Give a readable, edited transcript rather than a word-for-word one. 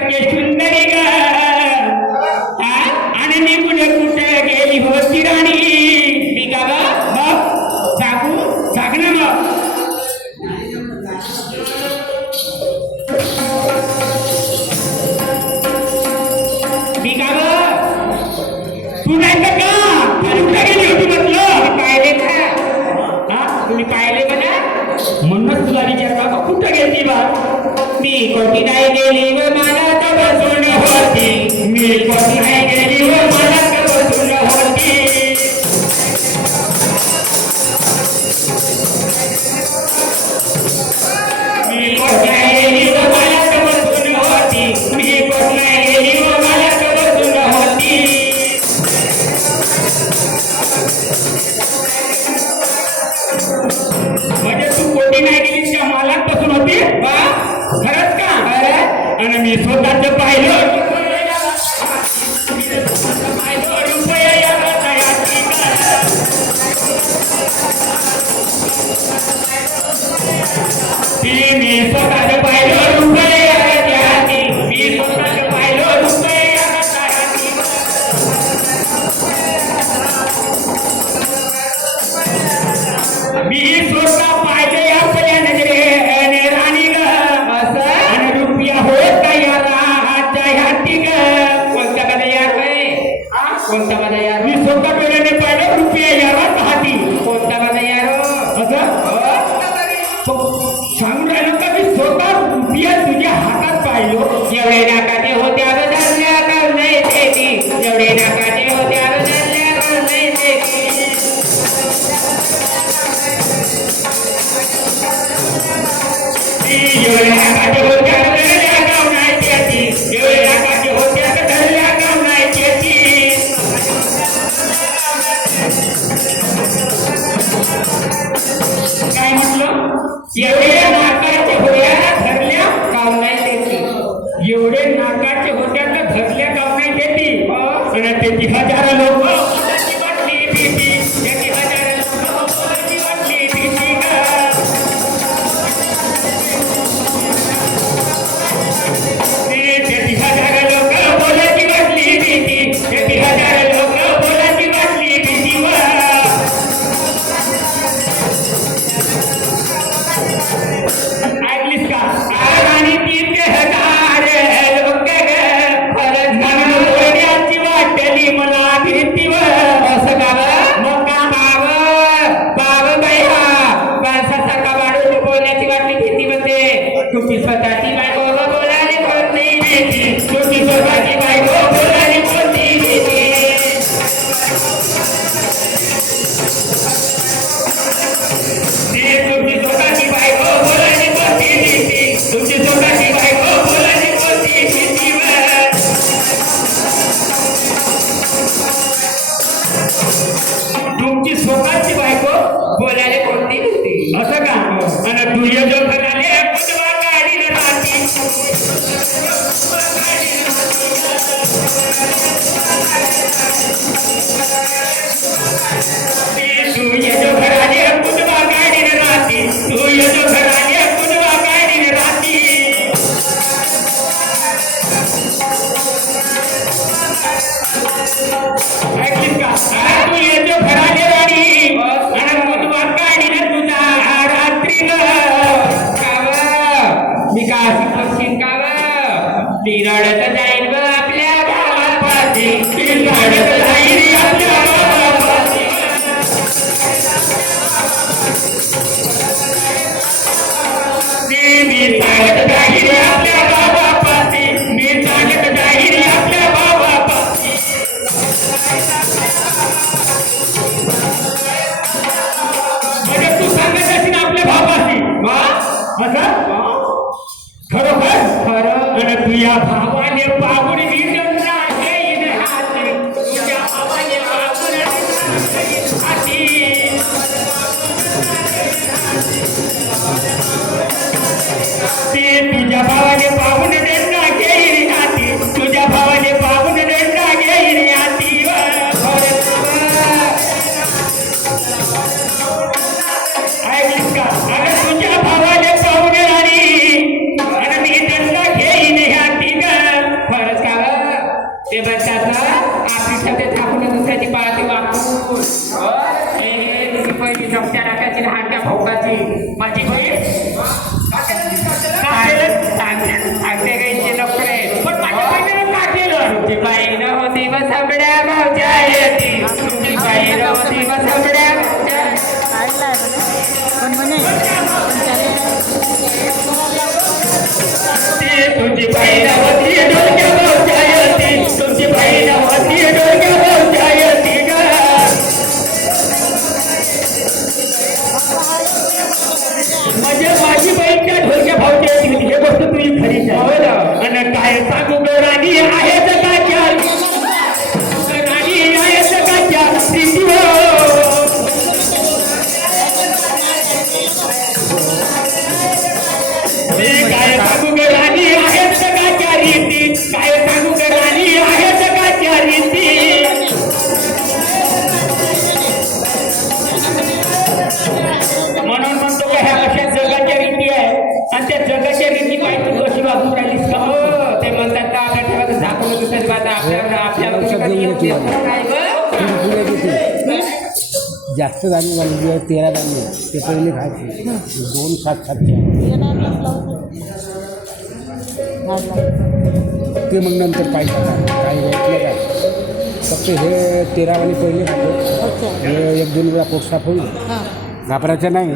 सारखे सुंदरी ग आणि निघून कुठे गेली होती राणी मी का ग जागू जाग ना मग मी का तू नाही का कुठे गेली होती म्हटलं पाहिले का तुम्ही पाहिले मला म्हणूनच तुला विचारता कुठं गेली बा मी कोटी नाही गेली व मला तर बसून होती मी कोटी नाही गेली व मला तर बसून होती मी कोटी नाही गेली व मला तर बसून होती मी कोटी नाही गेली व मला तर बसून होती म्हणजे तू कोटी नाही गेलीस का मला बसून होती खरंच का आणि मी स्वतःच पाहिलं मी स्वतःच पाहिलं रुपये मी स्वतःच पाहिलं रुपये मी स्वतः पाहिजे या सगळ्यांकडे राणी ग आणि रुपया होत का याला आजच्या ह्याती ग कोणता बघा यार कोणता बघा यार मी स्वतः पेल्याने पाहिलं रुपया याला हाती कोणता बघा यार सांगून राहिलो का मी स्वतः रुपया तुझ्या हातात पाहिलो एवढे नाकाचे होते अगं धरल्या का नाही देती एवढे नाकाचे होते अगं धरल्या का नाही देती एवढे नाकाचे होते अगं धरल्या का नाही देती एवढे नाकाचे होते अगं धरल्या का नाही देती काय म्हटलं एवढे नाकाचे होत्या धरल्या गाव नाही देती एवढे नाकाचे होत्या तर धरल्या गाव नाही देती आणि त्याची हजारो लोक वाटली भीती त्याची हजारो लोक वाटली भीती त्याची हजारो लोक बोलायची वाटली भीती त्याची हजारो लोक बोलायची वाटली भीती ऐकलीस का आणि 3,000 लोक खरंच म्हणून बोलण्याची वाटली मला भीतीवर असं का मग का बाबा बाई माणसासारखा वाढून बोलण्याची वाटली भीतीमध्ये तुमची स्वतःची बायको बोलायला कोणती भीती तुमची स्वतःची बायको बोलायला कोणती भीती तुमची स्वतःची बायको बोलायची कोणती भीती तुमची स्वतःची बायको बोलायची कोणती भीती तुमची स्वतःची बायको बोलायला कोणती भीती असं का आणि तुझ्या जो घराले कुठवा गाडी राहती तुझ्या जो घराले कुठवा गाडी राहती तुझ्या जो घराले कुठवा गाडी राहती ऐकलीस का तुझ्या जो घराले राणी आणि कुठवा गाडी तुझा रात्री मी का अशी ती रडत जाईल ग आपल्या गावापाशी ती रडत जाईल आपल्या गावापाशी मी सांगत जाईल आपल्या गावापाशी मी सांगत जाईल आपल्या गावापाशी म्हणजे तू सांगत असेल आपल्या भावाशी असं खरोखर खरं आणि तुझ्या भावाने पाहून विडवला येईन हाती तुझ्या भावाने पाहून हाती ते तुझ्या भावाने पाहून दंडा घेईन हाती तुझ्या भावाने पाहून दंडा घेईन हाती ऐकलीस का अगं तुझ्या भावाने पाहून राणी आणि मी दंडा घेईन हाती ते म्हणतात आपली शब्द थांबून दुसऱ्याची पाळती वापरून तुझी पहिली डॉक्टर राखायची लहानक्या भोगाची माझी बहीण सांगते गाईचे नोकरे पण माझ्या बहिणीनं का केलं तुमची बहीण होती बसबड्या भावच्या येती तुमची बहीण होती बसबड्या भावच्या तुमची बहीण होती डोक्या भावच्या येती तुमची बहीण होती डोक्या भावच्या येती ग म्हणजे माझी बहीण त्या ढोलक्या भावच्या येती हे गोष्ट तुझी खरीच आहे आणि काय सांगू ग राणी आहे जगाच्या राणी आहे जगाच्या काय सांगू ग राणी आहे जगाच्या रीती काय सांगू ग राणी आहे जगाच्या रीती म्हणून म्हणतो का ह्या अशा जगाच्या रीती आहे आणि त्या जगाच्या रीती पाहिजे तू अशी वागून राहिलीस का हो ते म्हणतात का आपल्या ठेवायचं झाकून दुसऱ्याच बात जास्त दाणे झाले 13 दाणे ते पहिले खायचे 2 7 7 ते मग नंतर पाहिजे काही घेतलं काय फक्त हे 13 वाले पहिले खातो हे 1-2 वेळा पोट साफ होईल घाबरायचं नाही